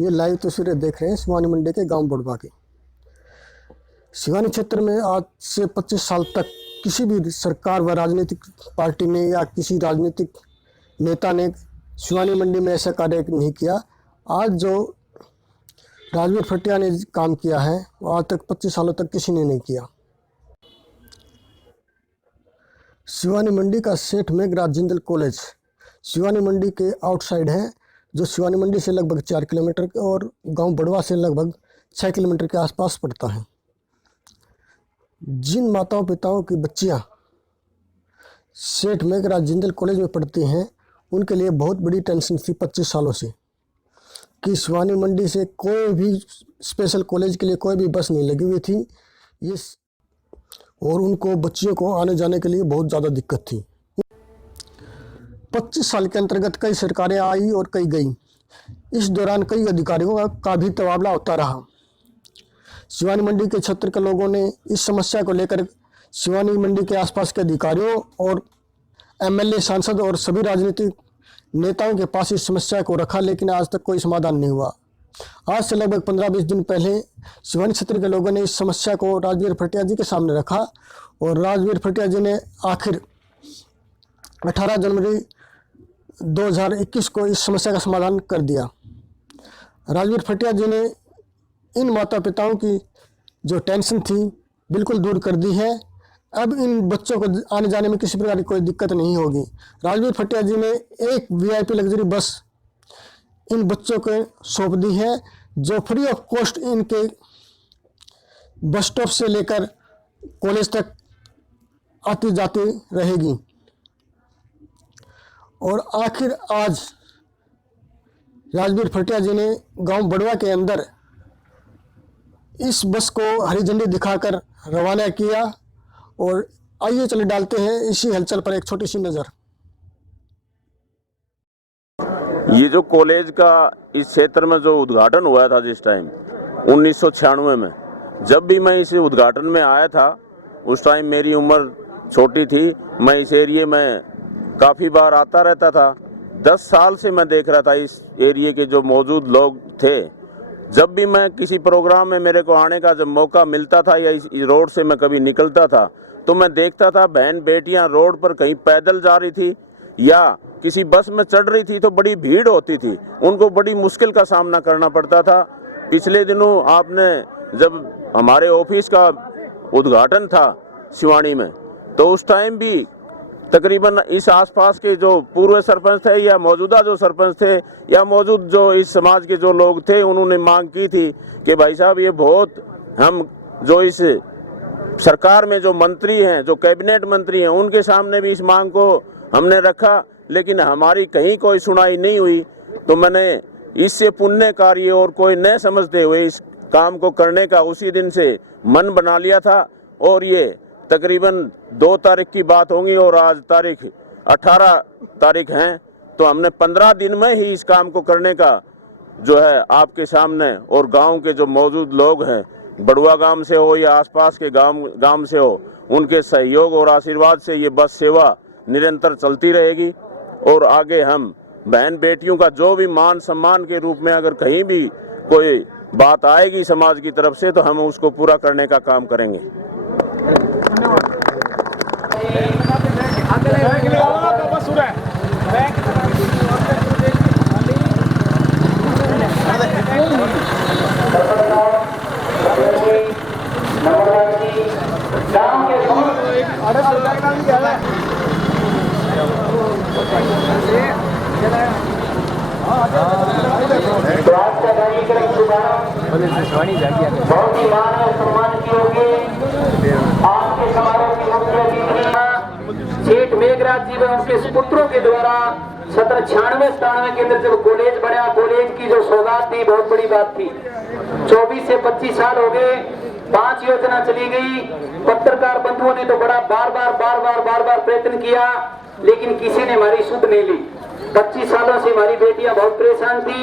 ये लाइव तस्वीरें देख रहे हैं शिवानी मंडी के गांव बड़वा की। शिवानी क्षेत्र में आज से 25 साल तक किसी भी सरकार व राजनीतिक पार्टी ने या किसी राजनीतिक नेता ने शिवानी मंडी में ऐसा कार्य नहीं किया। आज जो राजवीर फटिया ने काम किया है वो आज तक 25 सालों तक किसी ने नहीं किया। शिवानी मंडी का सेठ मेघराज जिंदल कॉलेज शिवानी मंडी के आउटसाइड है, जो शिवानी मंडी से लगभग 4 किलोमीटर और गांव बड़वा से लगभग 6 किलोमीटर के आसपास पड़ता है। जिन माताओं पिताओं की बच्चियां सेठ मेघराज जिंदल कॉलेज में पढ़ती हैं उनके लिए बहुत बड़ी टेंशन थी 25 सालों से कि शिवानी मंडी से कोई भी स्पेशल कॉलेज के लिए कोई भी बस नहीं लगी हुई थी ये, और उनको बच्चियों को आने जाने के लिए बहुत ज़्यादा दिक्कत थी। 25 साल के अंतर्गत कई सरकारें आई और कई गई। इस दौरान कई अधिकारियों का भी तबादला होता रहा। शिवानी मंडी के क्षेत्र के लोगों ने इस समस्या को लेकर शिवानी मंडी के आसपास के अधिकारियों और एमएलए, सांसद और सभी राजनीतिक नेताओं के पास इस समस्या को रखा, लेकिन आज तक कोई समाधान नहीं हुआ। आज से लगभग 15-20 दिन पहले शिवानी क्षेत्र के लोगों ने इस समस्या को राजवीर फटिया जी के सामने रखा और राजवीर फटिया जी ने आखिर 18 जनवरी 2021 को इस समस्या का समाधान कर दिया। राजवीर फटिया जी ने इन माता पिताओं की जो टेंशन थी बिल्कुल दूर कर दी है। अब इन बच्चों को आने जाने में किसी प्रकार की कोई दिक्कत नहीं होगी। राजवीर फटिया जी ने एक वीआईपी लग्जरी बस इन बच्चों को सौंप दी है, जो फ्री ऑफ कॉस्ट इनके बस स्टॉप से लेकर कॉलेज तक आती जाती रहेगी। और आखिर आज राजवीर फटिया जी ने गांव बड़वा के अंदर इस बस को हरी झंडी दिखाकर रवाना किया। और आइए चले डालते हैं इसी हलचल पर एक छोटी सी नज़र। ये जो कॉलेज का इस क्षेत्र में जो उद्घाटन हुआ था जिस टाइम 1996 में, जब भी मैं इस उद्घाटन में आया था उस टाइम मेरी उम्र छोटी थी। मैं इस एरिए में काफ़ी बार आता रहता था। 10 साल से मैं देख रहा था इस एरिए के जो मौजूद लोग थे। जब भी मैं किसी प्रोग्राम में मेरे को आने का जब मौका मिलता था या इस रोड से मैं कभी निकलता था तो मैं देखता था बहन बेटियां रोड पर कहीं पैदल जा रही थी या किसी बस में चढ़ रही थी तो बड़ी भीड़ होती थी, उनको बड़ी मुश्किल का सामना करना पड़ता था। पिछले दिनों आपने जब हमारे ऑफिस का उद्घाटन था शिवानी में तो उस टाइम भी तकरीबन इस आसपास के जो पूर्व सरपंच थे या मौजूदा जो सरपंच थे या मौजूद जो इस समाज के जो लोग थे उन्होंने मांग की थी कि भाई साहब ये बहुत हम जो इस सरकार में जो मंत्री हैं, जो कैबिनेट मंत्री हैं, उनके सामने भी इस मांग को हमने रखा, लेकिन हमारी कहीं कोई सुनाई नहीं हुई। तो मैंने इससे पुण्य कार्य और कोई न समझते हुए इस काम को करने का उसी दिन से मन बना लिया था। और ये तकरीबन 2 तारीख की बात होगी और आज तारीख 18 तारीख हैं, तो हमने 15 दिन में ही इस काम को करने का जो है आपके सामने और गांव के जो मौजूद लोग हैं, बड़वा गांव से हो या आसपास के गांव से हो, उनके सहयोग और आशीर्वाद से ये बस सेवा निरंतर चलती रहेगी। और आगे हम बहन बेटियों का जो भी मान सम्मान के रूप में अगर कहीं भी कोई बात आएगी समाज की तरफ से तो हम उसको पूरा करने का काम करेंगे। बहुत ही मान और सम्मान की होगी। आज के समारोह की मुख्य अतिथि सेठ मेघराज जी व उनके सुपुत्रों के द्वारा 1796-97 के अंदर जब कॉलेज बना, कॉलेज की जो सौगात थी बहुत बड़ी बात थी। 24 से 25 साल हो गए, 5 योजना चली गई। पत्रकार बंधुओं ने तो बड़ा बार बार प्रयत्न किया, लेकिन किसी ने हमारी सुध नहीं ली। 25 सालों से हमारी बेटियां बहुत परेशान थी।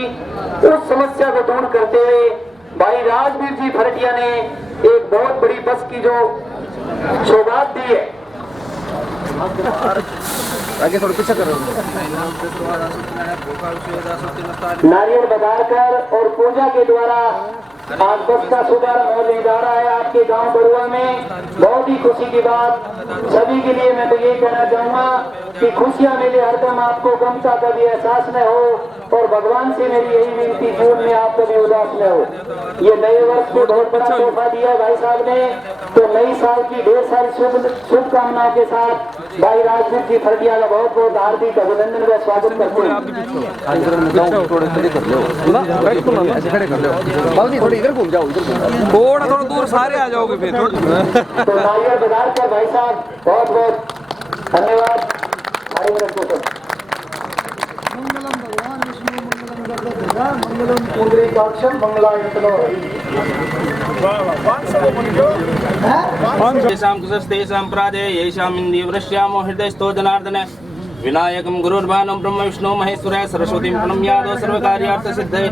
उस समस्या को दूर करते हुए भाई राजवीर जी फटिया ने एक बहुत बड़ी बस की जो सौगात दी है। आगे थोड़ा पीछे करो। नारियल बधाकर और पूजा के द्वारा आज बस का शुभारंभ होने जा रहा है आपके गांव बरुआ में। बहुत ही खुशी की बात सभी के लिए। मैं तो ये कहना चाहूंगा कि खुशियां मिले हरदम, आपको गम का कभी एहसास न हो, और भगवान से मेरी यही विनती, जीवन में आप कभी उदास न हो। ये नए वर्ष में बहुत बड़ा तोहफा दिया भाई साहब ने, तो नई साल की ढेर सारी शुभकामनाओं के साथ भाई राजवीर जी फरटिया का बहुत बहुत हार्दिक अभिनंदन व स्वागत करते हैं। इधर घूम जाओ, थोड़ा थोड़ा दूर सारे आ जाओगे फिर। तो नारियल बाजार पर भाई साहब बहुत बहुत धन्यवाद। हरे कृष्ण। मंगलम पुंडरीकाक्षम मंगलायतनो। तेषां कुशस्तेषां प्रादे येषाम् इन्द्रियवृष्यामो हृदयस्थो जनार्दन विनायकं गुरुर्भानं ब्रह्म विष्णु महेश्वराय सरस्वतीं प्रणम्यादो सर्वकार्यार्थसिद्धये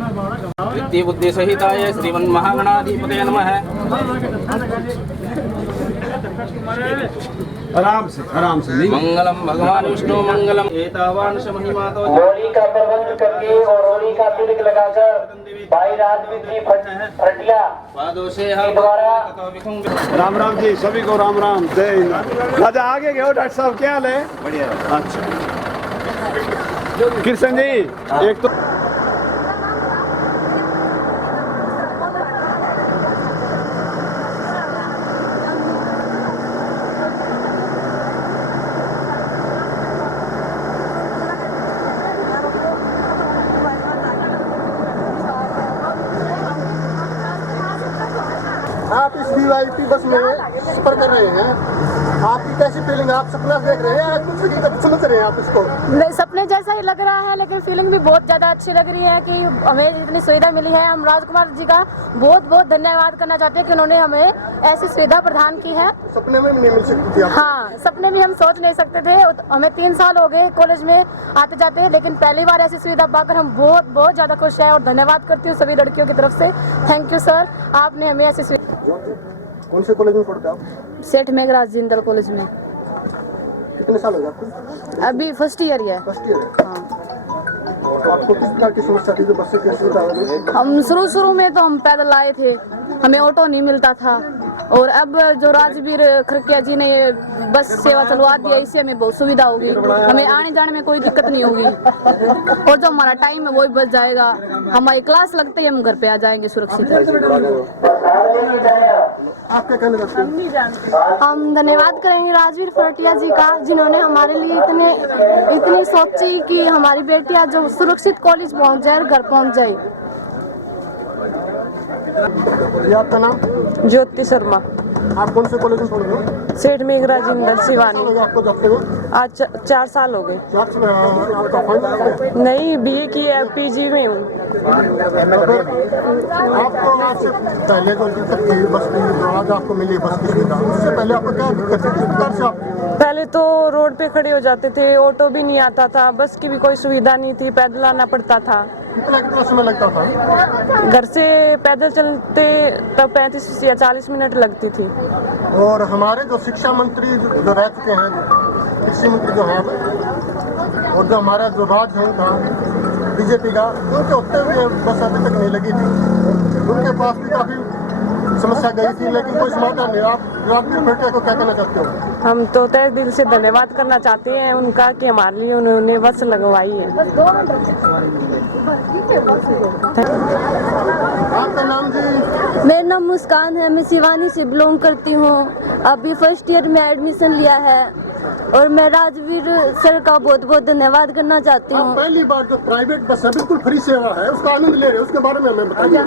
विद्ये बुद्धि सहिताय श्रीमन्महागणाधिपतये नमः। आराम से मंगलम भगवान विष्णु मंगलम एतावान महिमातो। होली का प्रबंध करके और होली का तिलक लगाकर भाई राजवीर जी फरटिया के द्वारा। राम राम जी, सभी को राम राम। जय हिंद। राजा आगे गए हो डॉक्टर साहब, क्या हाल है? बढ़िया। अच्छा कृष्ण जी, एक तो आप इस वीआईपी बस में सफर कर रहे हैं, आपकी कैसी फीलिंग? आप सपना देख रहे हैं या कुछ समझ रहे हैं आप इसको? नहीं, सपने जैसा ही लग रहा है, लेकिन फीलिंग भी बहुत ज़्यादा अच्छी लग रही है कि हमें इतनी सुविधा मिली है। हम राजकुमार जी का बहुत बहुत धन्यवाद करना चाहते हैं कि उन्होंने हमें ऐसी सुविधा प्रदान की है। सपने में भी नहीं मिल सकती थी आपको? हाँ, सपने भी हम सोच नहीं सकते थे। हमें 3 साल हो गए कॉलेज में आते जाते, लेकिन पहली बार ऐसी सुविधा पाकर हम बहुत बहुत ज़्यादा खुश हैं और धन्यवाद करती हूँ सभी लड़कियों की तरफ से। थैंक यू सर, आपने हमें ऐसी सुविधा। कौन से कॉलेज में पढ़ते हो आप? सेठ मेघराज जिंदल कॉलेज में। कितने साल हो गए आपको? अभी फर्स्ट ईयर ही है। First year. हाँ। तो आपको किस प्रकार की समस्या थी जो बस से कैसे सुविधा हो गई? हम शुरू में तो हम पैदल आए थे, हमें ऑटो नहीं मिलता था, और अब जो राजवीर खरकिया जी ने ये बस सेवा चलवा दिया, इससे हमें बहुत सुविधा होगी। हमें आने जाने में कोई दिक्कत नहीं होगी, और जो हमारा टाइम है वो भी बच जाएगा। हमारी क्लास लगते ही हम घर पे आ जाएंगे सुरक्षित। आप क्या कहना चाहते हैं? हम धन्यवाद करेंगे राजवीर फरटिया जी का, जिन्होंने हमारे लिए इतनी सोची कि हमारी बेटियां जो सुरक्षित कॉलेज पहुंच जाए, घर पहुंच जाए। जी आपका नाम? ज्योति शर्मा। आप कौन से कॉलेज में पढ़ रहे हो? सेठ मेघराज जिंदल सिवानी। आपको जाते हुए आज 4 साल हो गए। आपका फाइनल? नहीं, बीए की है, पीजी में हूँ। आपको आज से पहले जो दिक्कत थी बस की, जो आज आपको मिली बस की सुविधा, उससे पहले आपको क्या दिक्कत थी? किस प्रकार से आप? पहले तो रोड पे खड़े हो जाते थे, ऑटो भी नहीं आता था, बस की भी कोई सुविधा नहीं थी, पैदल आना पड़ता था। कितना समय लगता था? घर से पैदल चलते तब 35 या 40 मिनट लगती थी। और हमारे जो शिक्षा मंत्री जो रह चुके हैं, कृषि मंत्री जो हैं, और जो हमारा जो राज है उनका बीजेपी का, उनके होते हुए बस अभी तक नहीं लगी थी। उनके पास भी काफ़ी समस्या गई थी, लेकिन कोई समाधान नहीं। आप राजवीर फरटिया को क्या कहना चाहते हो? हम तो तहे दिल से धन्यवाद करना चाहते हैं उनका कि हमारे लिए उन्होंने बस लगवाई है। आपका नाम जी? मेरा नाम मुस्कान है, मैं सिवानी से बिलोंग करती हूँ। अभी फर्स्ट ईयर में एडमिशन लिया है, और मैं राजवीर सर का बहुत बहुत धन्यवाद करना चाहती हूँ। पहली बार जो प्राइवेट बस है, बिल्कुल फ्री सेवा है, उसका आनंद ले रहे हैं, उसके बारे में हमें बताइए।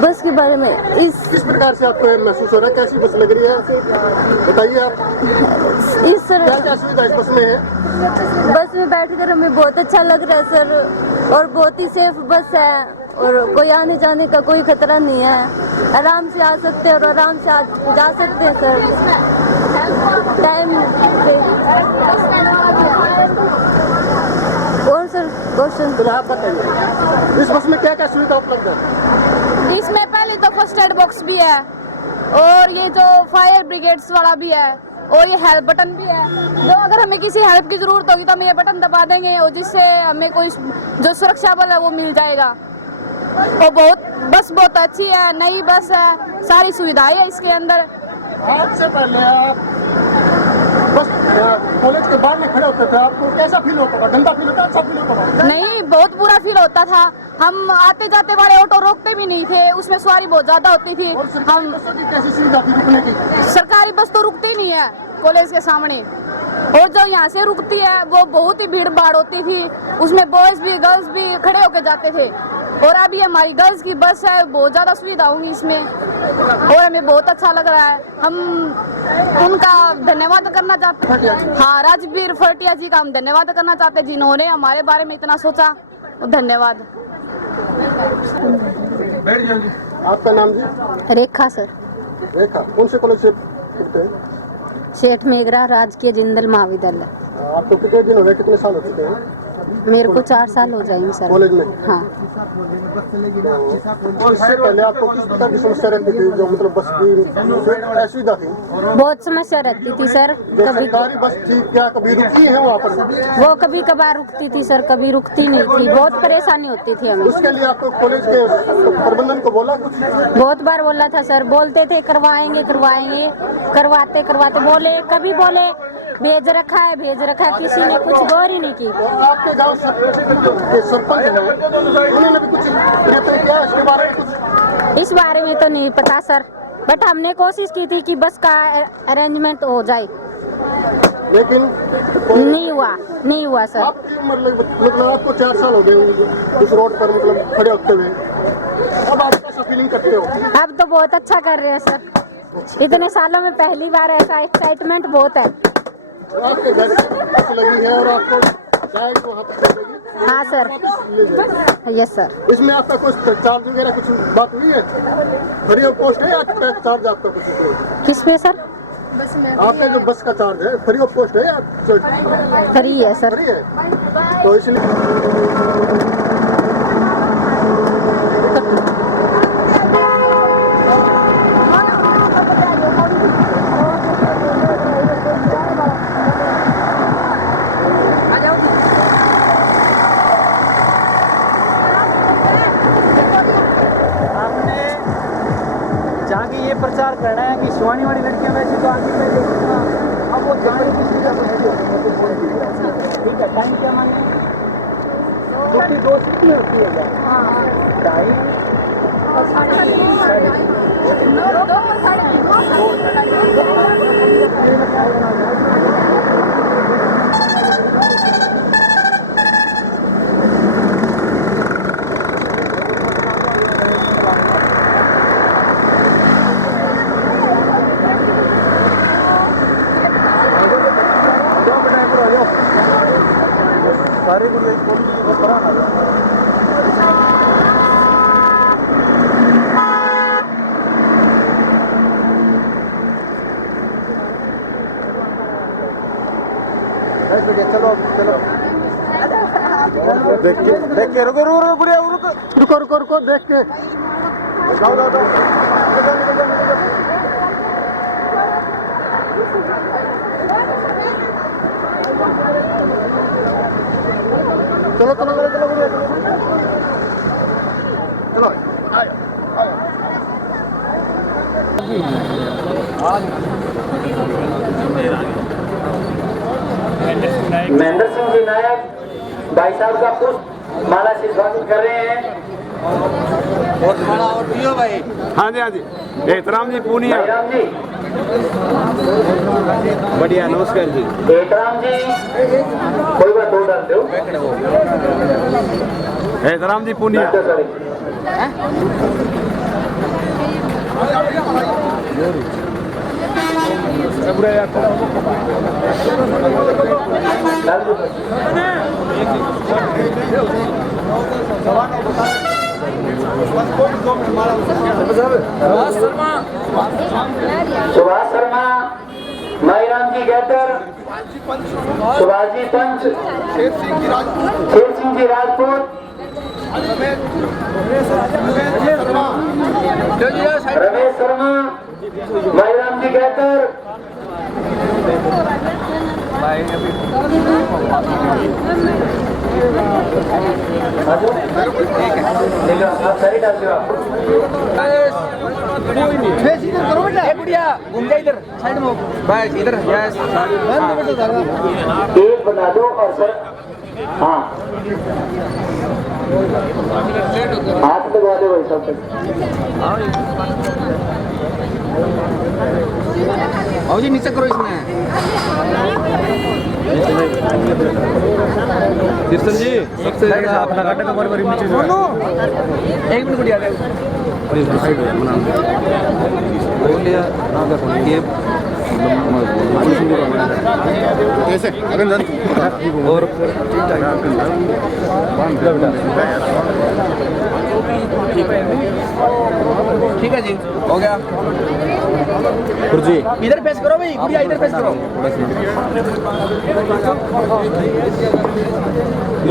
बस के बारे में किस प्रकार से आपको महसूस हो रहा है? कैसी बस लग रही है, बताइए आप। इस सर क्या सुविधा इस बस में है? बस में बैठकर हमें बहुत अच्छा लग रहा है सर, और बहुत ही सेफ बस है, और कोई आने जाने का कोई खतरा नहीं है। आराम से आ सकते हैं और आराम से जा सकते हैं सर, टाइम से। और सर क्वेश्चन? तो आप बताइए, इस बस में क्या क्या सुविधा उपलब्ध है? इसमें पहले तो फर्स्ट एड बॉक्स भी है, और ये जो फायर ब्रिगेड्स वाला भी है, और ये हेल्प बटन भी है, जो अगर हमें किसी हेल्प की जरूरत होगी तो हम ये बटन दबा देंगे और जिससे हमें कोई जो सुरक्षा बल है वो मिल जाएगा। और बस बहुत अच्छी है, नई बस है, सारी सुविधाएं है इसके अंदर। आपसे पहले आप बस कॉलेज के बाहर में खड़े होते थे, आपको कैसा फील होता था? गंदा फील होता, अच्छा फील होता था? नहीं, बहुत बुरा फील होता था। हम आते जाते वाले ऑटो रोकते भी नहीं थे, उसमें सवारी बहुत ज्यादा होती थी। हम कैसी सुविधा थी रुकने की? सरकारी बस तो रुकती ही नहीं है कॉलेज के सामने, और जो यहाँ से रुकती है वो बहुत ही भीड़ भाड़ होती थी, उसमें बॉयज भी गर्ल्स भी खड़े होकर जाते थे। और अभी हमारी गर्ल्स की बस है, बहुत ज़्यादा सुविधा होंगी इसमें और हमें बहुत अच्छा लग रहा है। हम उनका धन्यवाद करना चाहते हैं, हाँ, राजवीर फटिया जी का हम धन्यवाद करना चाहते हैं जिन्होंने हमारे बारे में इतना सोचा। धन्यवाद। आपका नाम जी? रेखा सर। रेखा, कौन से कॉलेज से पढ़ते हैं? सेठ मेघरा राजकीय जिंदल महाविद्यालय। आपको कितने दिन हो गए, कितने साल हो चुके हैं मेरे को 4 साल हो जाएंगे सर कॉलेज में? हाँ। और इससे पहले आपको किस तरह की समस्या रहती थी, जो मतलब बस की असुविधा थी? बहुत समस्या रहती थी सर। जो कभी सरकारी बस थी, क्या कभी रुकी है वहाँ पर? वो कभी कभार रुकती थी सर, कभी रुकती नहीं थी, बहुत परेशानी होती थी हमें। उसके लिए आपको कॉलेज के प्रबंधन को बोला कुछ? बहुत बार बोला था सर, बोलते थे करवाएंगे करवाएंगे, करवाते करवाते बोले, कभी बोले भेज रखा है, किसी ने कुछ गौर ही नहीं की। आपके गांव के सरपंच हैं, उन्होंने भी कुछ कहते क्या इसके बारे में? कुछ इस बारे में तो नहीं पता सर, बट हमने कोशिश की थी कि बस का अरेंजमेंट हो जाए, लेकिन नहीं हुआ सर। आपकी मतलब आपको 4 साल हो गए इस रोड पर मतलब खड़े होते हुए, अब आप कैसा फीलिंग करते हो? अब तो बहुत अच्छा कर रहे हैं सर, इतने सालों में पहली बार ऐसा एक्साइटमेंट बहुत है। आपके घर बस लगी है और आपको जाएगी वहाँ पर लगी? हाँ सर, यस सर। इसमें आपका कुछ चार्ज वगैरह कुछ बात हुई है? फ्री ऑफ कॉस्ट है या चार्ज आपका कुछ? किस पे सर? आपका जो बस का चार्ज है फ्री ऑफ कॉस्ट है या फ्री है सर? फ्री है, तो इसलिए जाके ये प्रचार करना है कि शिवानी वाली लड़कियां वैसे तो आगे पहले अब वो जाने की ठीक है। टाइम क्या माने छुट्टी 2 कितनी होती है क्या? ढाई सारे गुड़िया चलो देख के रुको देख के चलो महेंद्र सिंह जी नायक भाई साहब का पुष्प माला से स्वागत कर रहे हैं। हाँ जी हाँ जी, एहतराम जी पूनिया। राम जी, बढ़िया, नमस्कार जी। एहतराम जी, कोई बात दो डालते हो। एहतराम जी पूनिया। सुभाष शर्मा, माईराम जी गैटर, सुभाष जी पंच, शेर सिंह जी राजपूत, रमेश शर्मा, भाईराम जी कहकर आप सारी डाल दो आप। करो बेटा गुड़िया घूम जा इधर साइड में बस इधर यस एक बना दो और सर हाँ हाथ लगवा दो भाई सब आओ जी नीचे करो इसमें कीर्तन जी सबसे ज्यादा अपना काटा का बार नीचे एक मिनट गुड़िया कैसे और ठीक है जी हो गया जी इधर पेश करो भाई गुड़िया इधर पेश करो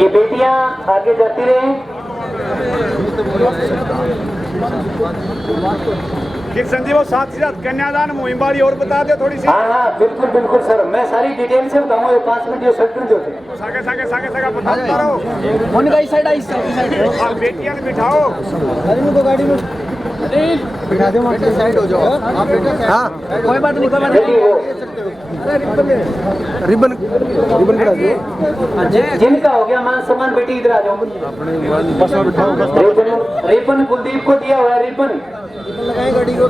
ये बेटियां आगे जाती रहे। कीर्तन जी वो साथ ही साथ कन्यादान मुहिम वाली और बता दे थोड़ी सी। हाँ हाँ बिल्कुल बिल्कुल सर मैं सारी डिटेल से बताऊंगा। ये 5 मिनट जो सेकंड जो थे सागे सागे सागे सागे बता रहो। मोनी का इस साइड आई साइड आप बेटियां ने बिठाओ गाड़ी में बिठा दो मत साइड हो जाओ हाँ कोई बात नहीं बेटी वो रिबन करा दो जिनका हो गया मान सम्मान बेटी इधर आ जाओ। रिबन कुलदीप को दिया हुआ है रिबन लगाए गाड़ी को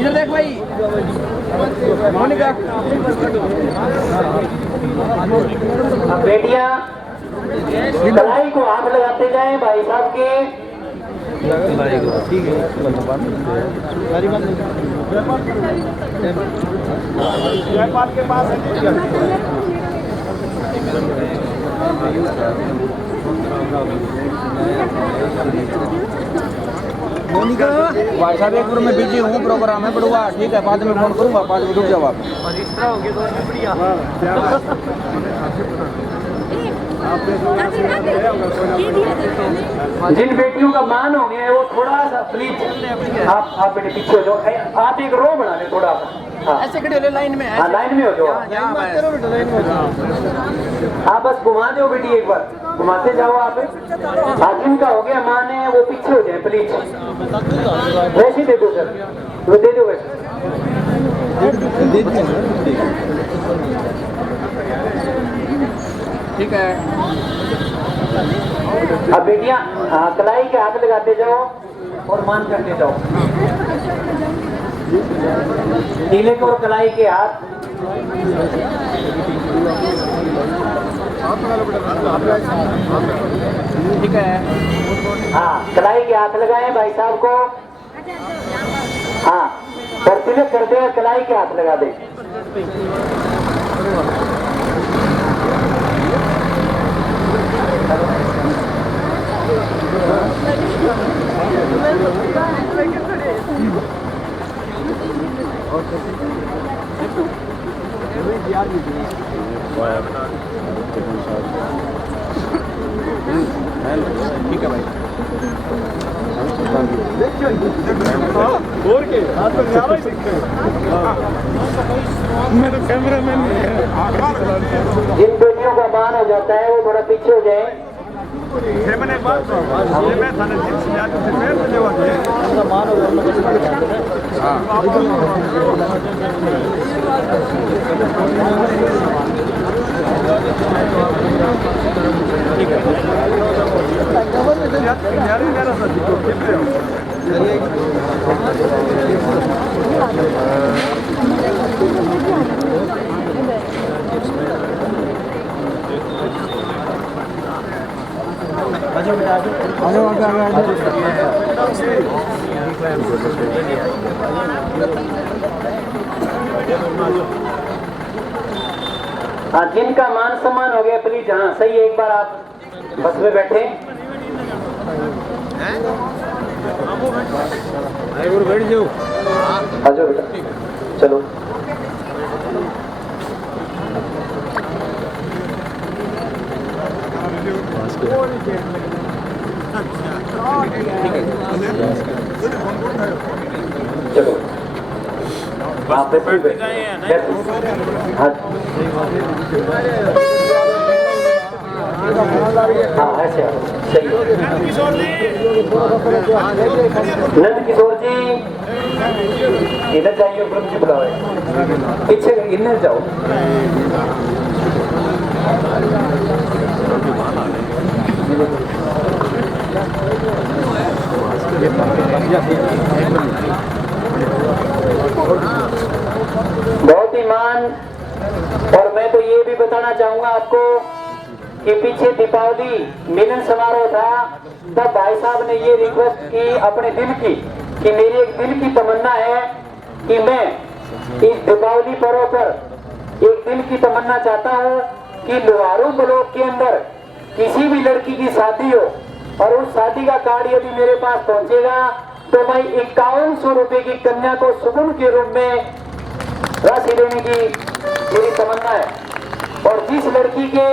इधर देख भाई मोनिका अब बेटियां कलाई को हाथ लगाते जाए भाई साहब के। ठीक है जयपाल के पास मोनिका भाई साहब एक में बिजी हूँ प्रोग्राम है पड़ूंगा ठीक है बाद में फोन करूंगा 5 मिनट रुक जाओ आप जिन बेटियों का मान हो गया है वो थोड़ा सा प्लीज आप बेटे पीछे हो जाओ। आप एक रो बना लें थोड़ा सा ऐसे खड़े हो लाइन में हाँ लाइन में हो जाओ। हाँ बस घुमा दो बेटी एक बार घुमाते जाओ आप। हाँ जिनका हो गया मान है वो पीछे हो जाए प्लीज। वैसे दे दो सर वो दे दो वैसे ठीक है। अब बेटियां कलाई के हाथ लगाते जाओ और मान करते जाओ। नीले को और कलाई के हाथ ठीक है। हाँ कलाई के हाथ लगाए भाई साहब को। हाँ और तिलक करते हुए कलाई के हाथ लगा दे। ठीक है भाई और के हाथ तो ज़्यादा ही दिखते हैं। मैं तो कैमरामैन नहीं है। जिन बेटियों का मान हो जाता है वो थोड़ा पीछे हो जाए। मैंने एक बात ये मैं थाने से याद से पैर में लेवा दिया मान हो यार मेरा सा दिखो कितने हो हाँ जिनका मान सम्मान हो गया प्लीज। हाँ सही है एक बार आप बस में बैठे। बैठ जाओ आ जाओ बेटा चलो। चलो हाँ बैठिए हाँ हाँ ऐसे सही नंद किशोर जी इधर जाइए प्रभु जी बुलाओ पीछे इधर जाओ बहुत ही मान। और मैं तो ये भी बताना चाहूंगा आपको कि पीछे दीपावली मिलन समारोह था, तब भाई साहब ने ये रिक्वेस्ट की अपने दिल की कि मेरी एक दिल की तमन्ना है कि मैं इस दीपावली पर्व पर एक दिल की तमन्ना चाहता हूँ कि लोहारू ब्लॉक के अंदर किसी भी लड़की की शादी हो और उस शादी का कार्ड यदि मेरे पास पहुंचेगा तो मैं 5100 रुपए की कन्या को सुकून के रूप में राशि देने की मेरी तमन्ना है। और जिस लड़की के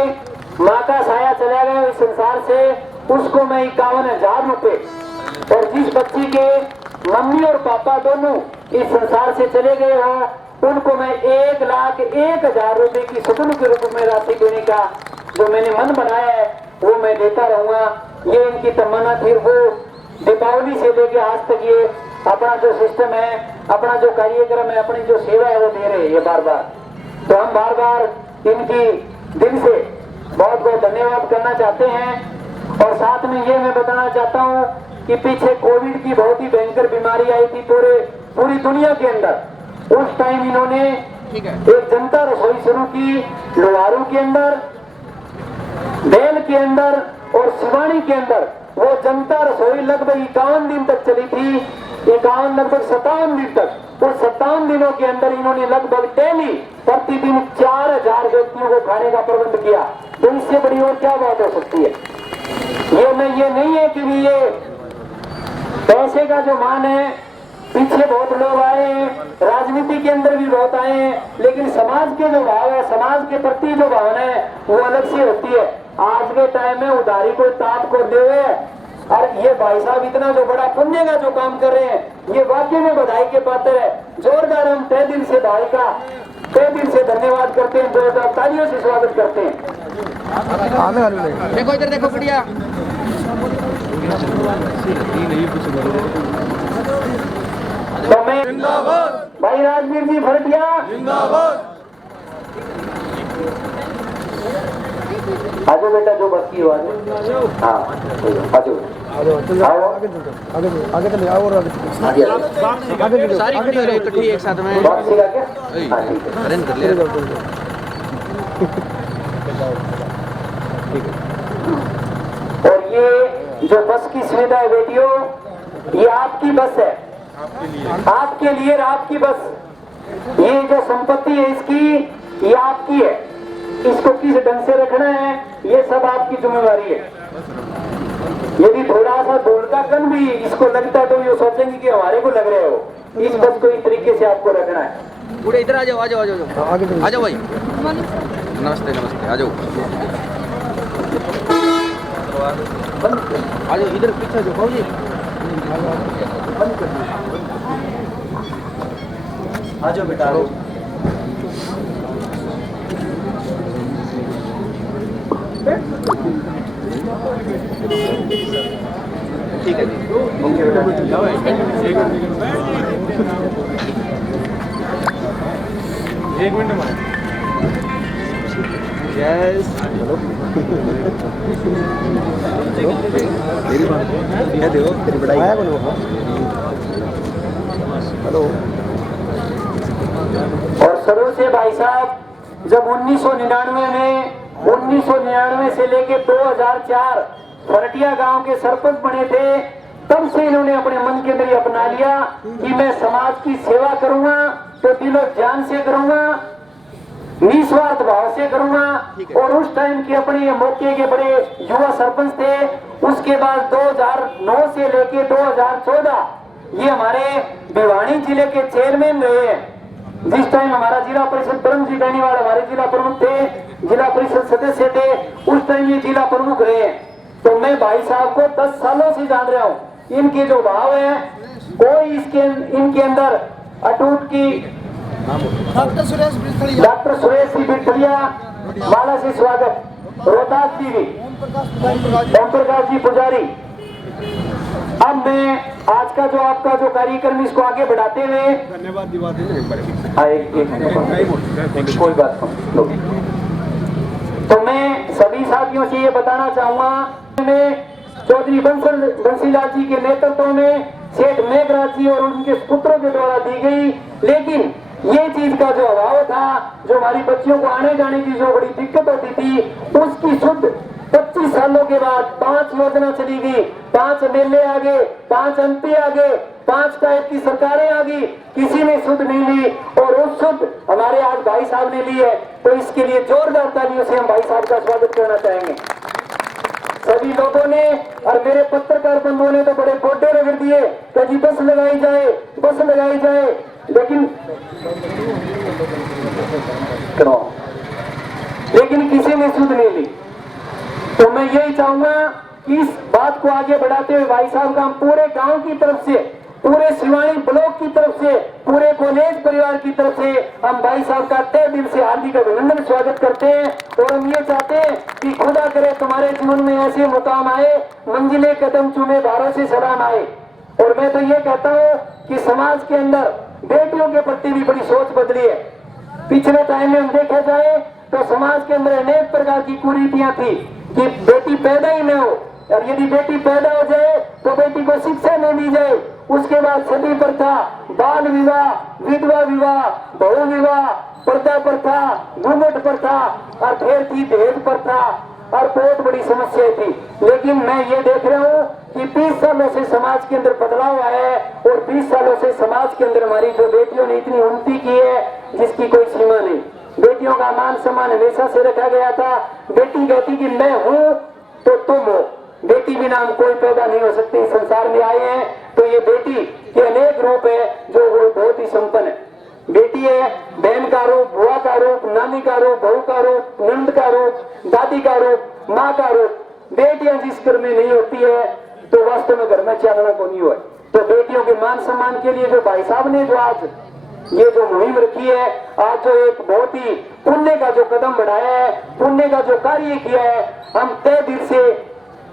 माँ का साया चला गया इस संसार से उसको मैं 51,000 रुपए, और जिस बच्ची के मम्मी और पापा दोनों इस संसार से चले गए हो उनको मैं 1,01,000 रुपए की सुकून के रूप में राशि देने का जो मैंने मन बनाया है वो मैं देता रहूंगा। ये इनकी तमन्ना थी। वो दीपावली से लेके आज तक ये अपना जो सिस्टम है, अपना जो कार्यक्रम है, अपनी जो सेवा है वो दे रहे हैं ये बार बार। तो हम बार बार इनकी दिल से बहुत बहुत धन्यवाद करना चाहते हैं। और साथ में ये मैं बताना चाहता हूँ कि पीछे कोविड की बहुत ही भयंकर बीमारी आई थी पूरी दुनिया के अंदर। उस टाइम इन्होंने एक जनता रसोई शुरू की लोहारू के अंदर, बेल के अंदर और सिवानी के अंदर। वो जनता रसोई लगभग 51 दिन तक चली थी, 51 लगभग 57 दिन तक। उस 57 दिनों के अंदर इन्होंने लगभग डेली प्रतिदिन 4000 व्यक्तियों को खाने का प्रबंध किया। तो इससे बड़ी और क्या बात हो सकती है। ये नहीं है कि भी ये पैसे का जो मान है, पीछे बहुत लोग आए हैं, राजनीति के अंदर भी बहुत आए हैं, लेकिन समाज के जो भाव है, समाज के प्रति जो भावना है वो अलग से होती है। आज के टाइम में उधारी को ताप को देवे, और ये भाई साहब इतना जो बड़ा पुण्य का जो काम कर रहे हैं ये वाकई में बधाई के पात्र है। जोरदार हम तहे दिल से भाई का तहे दिल से धन्यवाद करते हैं, जोरदार तालियों से स्वागत करते हैं। देखो इधर देखो बढ़िया। तो मैं भाई राजवीर जी भरटिया आजो बेटा, जो बस की हो आजो। हाँ आजो आगे चले आओ और आगे सारी खड़ी हो रही इकट्ठी एक साथ में। वापसी का क्या? हाँ ठीक है, अरेंज कर ले। और ये जो बस की सुविधा है बेटियों, ये आपकी बस है, आपके लिए आपकी बस। ये जो संपत्ति है इसकी, ये आपकी है। इसको किस ढंग से रखना है ये सब आपकी जिम्मेवारी है। यदि थोड़ा सा धूल का कण भी इसको लगता है तो ये सोचेंगे कि हमारे को लग रहे हो। इस बस को इस तरीके से आपको रखना है। पूरे इधर आ जाओ आ जाओ आ जाओ आ जाओ भाई। नमस्ते नमस्ते, आ जाओ आ जाओ इधर पीछे जाओ भाजी। आ जाओ बेटा। ठीक है जी, ओके बेटा। एक मिनट में यस तेरी बात है, देखो तेरी बड़ाई आया बोलो। हेलो। और शुरू से भाई साहब जब 1999 से लेके 2004 फरटिया गांव के सरपंच बने थे, तब से इन्होंने अपने मन के अंदर अपना लिया कि मैं समाज की सेवा करूंगा तो दिलो जान से करूंगा, निस्वार्थ भाव से करूंगा। और उस टाइम के अपने मौके के बड़े युवा सरपंच थे। उसके बाद 2009 से लेके 2014 ये हमारे भिवानी जिले के चेयरमैन रहे हैं। जिस टाइम हमारा जिला परिषद परम जी डैनीवाल हमारे जिला प्रमुख थे, जिला परिषद सदस्य थे, उस टाइम ये जिला प्रमुख रहे हैं। तो मैं भाई साहब को 10 सालों से जान रहा हूँ। इनके जो भाव है, कोई इनके अंदर अटूट की डॉक्टर सुरेश बिरथड़िया, डॉक्टर सुरेश जी बिरथड़िया माला से स्वागत। रोहतास जी, ओम प्रकाश जी पुजारी। अब मैं आज का जो आपका जो कार्यक्रम इसको आगे बढ़ाते हुए धन्यवाद दिवा देना एक बार। कोई बात नहीं। तो मैं सभी साथियों से ये बताना चाहूंगा, मैं चौधरी बंसीलाल जी के नेतृत्व में सेठ मेघराज जी और उनके पुत्रों के द्वारा दी गई, लेकिन ये चीज का जो अभाव था, जो हमारी बच्चियों को आने जाने की जो बड़ी दिक्कत होती थी, उसकी शुद्ध 25 सालों के बाद 5 योजना चली गई, 5 मेले आ गए, 5 एमपी आ गए, 5 टाइप की सरकारें आ गई, किसी ने शुद्ध नहीं ली और उस शुद्ध हमारे आज भाई साहब ने ली है। तो इसके लिए जोरदार तालियों से हम भाई साहब का स्वागत करना चाहेंगे। सभी लोगों ने और मेरे पत्रकार बंधुओं ने तो बड़े गोडे रगड़ दिए कि जी बस लगाई जाए, बस लगाई जाए, लेकिन किसी ने शुद्ध नहीं ली। तो मैं यही चाहूंगा कि इस बात को आगे बढ़ाते हुए भाई साहब का हम पूरे गांव की तरफ से, पूरे शिवानी ब्लॉक की तरफ से, पूरे कॉलेज परिवार की तरफ से हम भाई साहब का तहे दिल से हार्दिक अभिनंदन स्वागत करते हैं। और हम ये चाहते हैं कि खुदा करे तुम्हारे जीवन में ऐसे मुकाम आए, मंजिले कदम चूमे बारों से सलाम आए। और मैं तो ये कहता हूँ कि समाज के अंदर बेटियों के प्रति भी बड़ी सोच बदली है। पिछले टाइम में हम देखा जाए तो समाज के अंदर अनेक प्रकार की कुरीतियां थी कि बेटी पैदा ही न हो, और यदि बेटी पैदा हो जाए तो बेटी को शिक्षा नहीं दी जाए। उसके बाद सती प्रथा, बाल विवाह, विधवा विवाह, बहु विवाह, पर्दा प्रथा, घूंघट प्रथा और फिर थी दहेज प्रथा और बहुत बड़ी समस्या थी। लेकिन मैं ये देख रहा हूँ कि 20 सालों से समाज के अंदर बदलाव आया है और 20 सालों से समाज के अंदर हमारी जो बेटियों ने इतनी उन्नति की है जिसकी कोई सीमा नहीं। बेटियों का मान सम्मान हमेशा से रखा गया था। बेटी कहती कि मैं हूँ तो तुम हो, बेटी बिना हम कोई पैदा नहीं हो सकते। इस संसार में आए हैं तो ये बेटी के अनेक रूप है जो वो बहुत ही संपन्न है। बेटी है बहन का रूप, बुआ का रूप, नानी का रूप, बहू का रूप, नंद का रूप, दादी का रूप, माँ का रूप। बेटियां जिस घर में नहीं होती है तो वास्तव में घर में चालना को नहीं हुआ। तो बेटियों के मान सम्मान के लिए जो भाई साहब ने जो आज ये जो मुहिम रखी है, आज जो एक बहुत ही पुण्य का जो कदम बढ़ाया है, पुण्य का जो कार्य किया है, हम तहे दिल से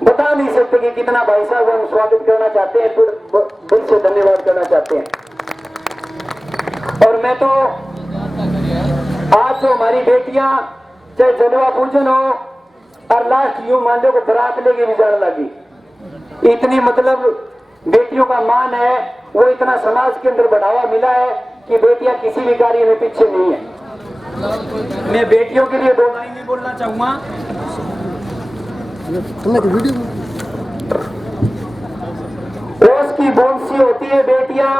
बता नहीं सकते कि कितना भाई साहब हम स्वागत करना चाहते हैं, दिल से धन्यवाद करना चाहते हैं। और मैं तो आज जो हमारी बेटियां चाहे जलवा पूजन हो और लास्ट यूं मान लो को बरात लेके भी जाने लगी, इतनी मतलब बेटियों का मान है, वो इतना समाज के अंदर बढ़ावा मिला है कि बेटियां किसी भी कार्य में पीछे नहीं है। मैं बेटियों के लिए 2 लाइनें बोलना चाहूंगा। ओस की बोनसी होती है बेटियां,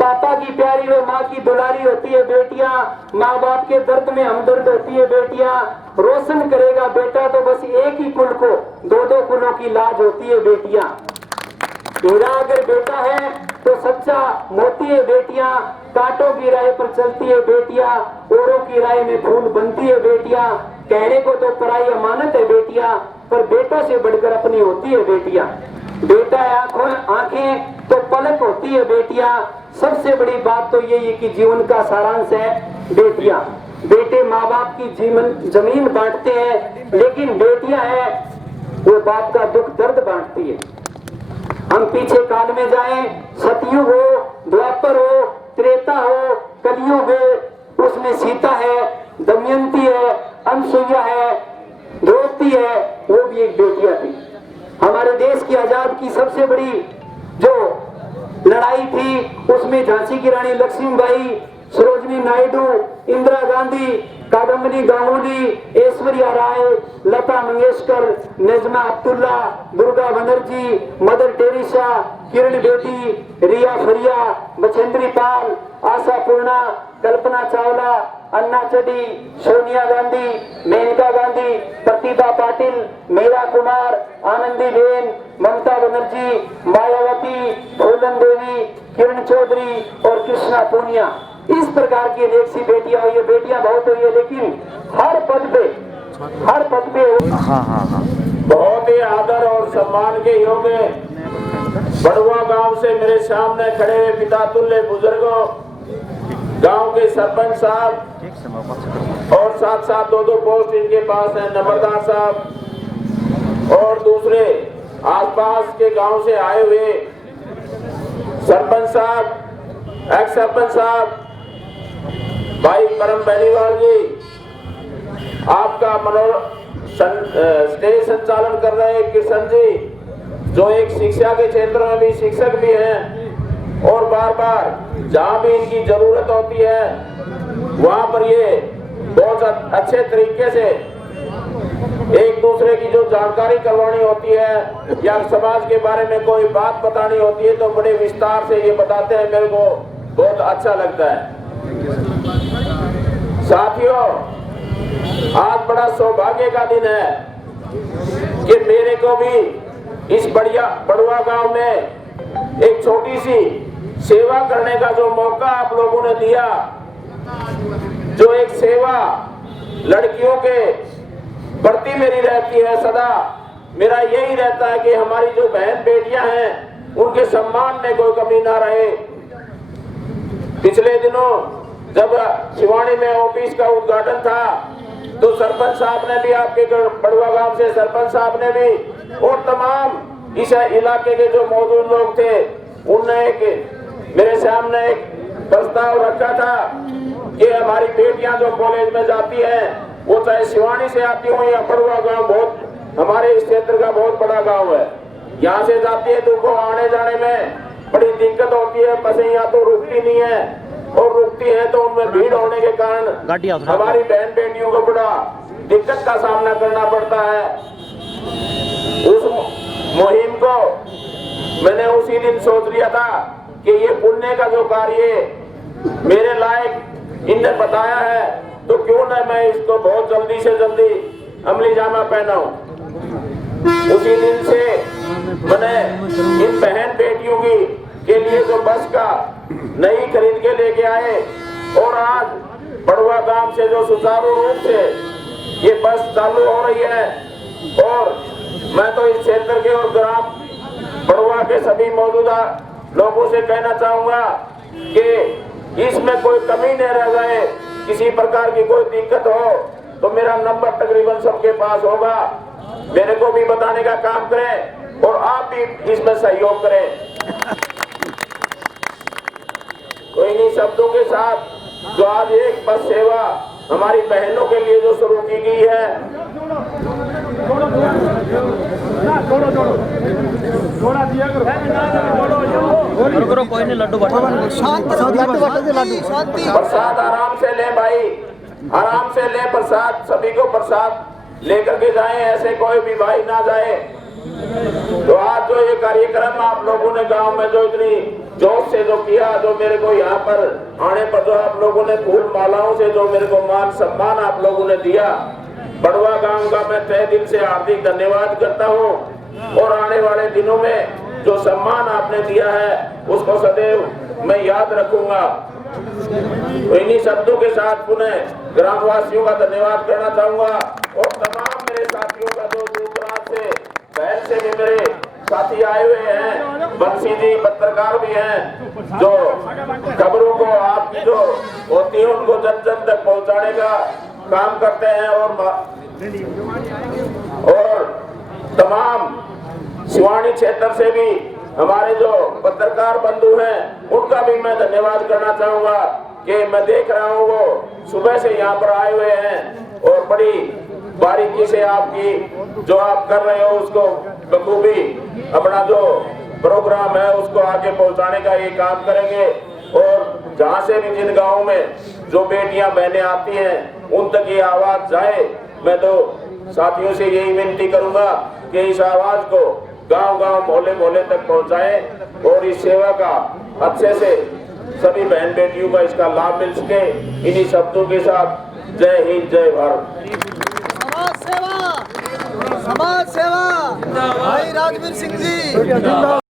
पापा की प्यारी व माँ की दुलारी होती है बेटियां, माँ बाप के दर्द में हमदर्द होती है बेटियां, रोशन करेगा बेटा तो बस एक ही कुल को 2-2 कुलों की लाज होती है बेटियां। हीरा अगर बेटा है तो सच्चा मोती है बेटियां, कांटों की राह पर चलती है बेटियां, औरों की राह में फूल बनती है बेटियां। कहने को तो पराई अमानत है बेटियां, पर बेटों से बढ़कर अपनी होती है बेटियां। बेटा आंखें तो पलक होती है बेटियां। सबसे बड़ी बात तो यही है कि जीवन का सारांश है बेटियां। बेटे माँ बाप की जमीन बांटते हैं, लेकिन बेटियां हैं वो बाप का दुख दर्द बांटती है। हम पीछे काल में जाएं, सतयुग हो, द्वापर हो, त्रेता हो, कलयुग हो, उसमें सीता है, दमयंती है, अनसुईया है, द्रौपदी है, वो भी एक बेटियां थी। हमारे देश की आजाद की सबसे बड़ी जो लड़ाई थी उसमें झांसी की रानी लक्ष्मीबाई, सरोजनी नायडू, इंदिरा गांधी, कादम्बरी गांगुली, ऐश्वर्या राय, लता मंगेशकर, नजमा अब्दुल्ला, दुर्गा बनर्जी, मदर टेरेसा, किरण बेदी, रिया फरिया, बछेंद्री पाल, आशा पूर्णा, कल्पना चावला, अन्ना चडी, सोनिया गांधी, मेनका गांधी, प्रतिभा पाटिल, मीरा कुमार, आनंदी बेन, ममता बनर्जी, मायावती, फूलन देवी, किरण चौधरी और कृष्णा पूनिया। इस प्रकार की अनेक सी बेटियां हुई है। बेटियां बहुत हुई है, लेकिन हर पद पे बहुत ही आदर और सम्मान के योग्य बड़ुआ गांव से मेरे सामने खड़े हुए पिता तुल्य बुजुर्गों, गांव के सरपंच साहब और साथ साथ 2-2 पोस्ट इनके पास हैं, नंबरदार साहब और दूसरे आसपास के गांव से आए हुए सरपंच साहब, एक्स सरपंच साहब, भाई परम बेनीवाल जी, आपका स्टेज संचालन कर रहे किशन जी, जो एक शिक्षा के क्षेत्र में भी शिक्षक भी हैं और बार बार जहाँ भी इनकी जरूरत होती है वहाँ पर ये बहुत अच्छे तरीके से एक दूसरे की जो जानकारी करवानी होती है या समाज के बारे में कोई बात बतानी होती है तो बड़े विस्तार से ये बताते हैं, मेरे को बहुत अच्छा लगता है। साथियों, आज बड़ा सौभाग्य का दिन है कि मेरे को भी इस बड़ुआ गांव में एक छोटी सी सेवा करने का जो मौका आप लोगों ने दिया, जो एक सेवा लड़कियों के प्रति मेरी रहती है सदा, मेरा यही रहता है कि हमारी जो बहन बेटियां हैं उनके सम्मान में कोई कमी ना रहे। पिछले दिनों जब शिवानी में ऑफिस का उद्घाटन था तो सरपंच साहब ने भी, आपके बड़ुआ गांव से सरपंच साहब ने भी और तमाम इस इलाके के जो मौजूद लोग थे उनने मेरे सामने एक प्रस्ताव रखा था कि हमारी बेटियां जो कॉलेज में जाती हैं वो चाहे शिवानी से आती हो या बड़ुआ गांव, बहुत हमारे इस क्षेत्र का बहुत बड़ा गांव है, यहाँ से जाती है तो उनको आने जाने में बड़ी दिक्कत होती है। बसें यहाँ तो रुकती नहीं है और रुकती है तो उनमें भीड़ होने के कारण हमारी बहन बेटियों को बड़ा दिक्कत का सामना करना पड़ता है। उस मुहिम को मैंने उसी दिन सोच लिया था कि ये पुण्य का जो कार्य मेरे लायक इनने बताया है तो क्यों न मैं इसको बहुत जल्दी से जल्दी अमली जामा पहनाऊं। उसी दिन से मैंने इन बहन बेटियों की के लिए जो बस का नई खरीद के लेके आए और आज बड़ुआ गांव से जो सुचारू रूप से ये बस चालू हो रही है और मैं तो इस क्षेत्र के और ग्राम बड़ुआ के सभी मौजूदा लोगों से कहना चाहूंगा कि इसमें कोई कमी नहीं रह जाए, किसी प्रकार की कोई दिक्कत हो तो मेरा नंबर तकरीबन सबके पास होगा, मेरे को भी बताने का काम करें और आप भी इसमें सहयोग करें। तो इन्हीं शब्दों के साथ जो आज एक बस सेवा हमारी बहनों के लिए जो शुरू की गई है, प्रसाद आराम से ले भाई, आराम से ले प्रसाद, सभी को प्रसाद लेकर के जाएं, ऐसे कोई भी भाई ना जाए। तो आज जो ये कार्यक्रम आप लोगों ने गांव में जो इतनी जोश से जो किया, जो मेरे को यहाँ पर आने पर जो आप लोगों ने फूल मालाओं से जो मेरे को मान सम्मान आप लोगों ने दिया, बड़ुआ गांव का मैं तहे दिल से हार्दिक धन्यवाद करता हूँ। और आने वाले दिनों में जो सम्मान आपने दिया है उसको सदैव मैं याद रखूंगा। तो इन्हीं शब्दों के साथ पुनः ग्रामवासियों का धन्यवाद करना चाहूंगा और तमाम मेरे साथियों का जो दूर दराज से शहर से भी मेरे साथी आए हुए हैं, बंसी जी पत्रकार भी हैं जो खबरों को आपकी जो होती है उनको जन जन तक पहुंचाने का काम करते हैं और तमाम शिवानी क्षेत्र से भी हमारे जो पत्रकार बंधु हैं उनका भी मैं धन्यवाद करना चाहूंगा कि मैं देख रहा हूँ वो सुबह से यहाँ पर आए हुए हैं और बड़ी बारीकी से आपकी जो आप कर रहे हो उसको बखूबी अपना जो प्रोग्राम है उसको आगे पहुंचाने का ये काम करेंगे। और जहाँ से भी जिन गाँव में जो बेटियां बहनें आती हैं उन तक ये आवाज जाए। मैं तो साथियों से यही विनती करूंगा कि इस आवाज को गांव-गांव मोहल्ले तक पहुंचाएं और इस सेवा का अच्छे से सभी बहन बेटियों का इसका लाभ मिल सके। इन्हीं शब्दों के साथ जय हिंद, जय भारत। समाज सेवा भाई राजवीर सिंह जी।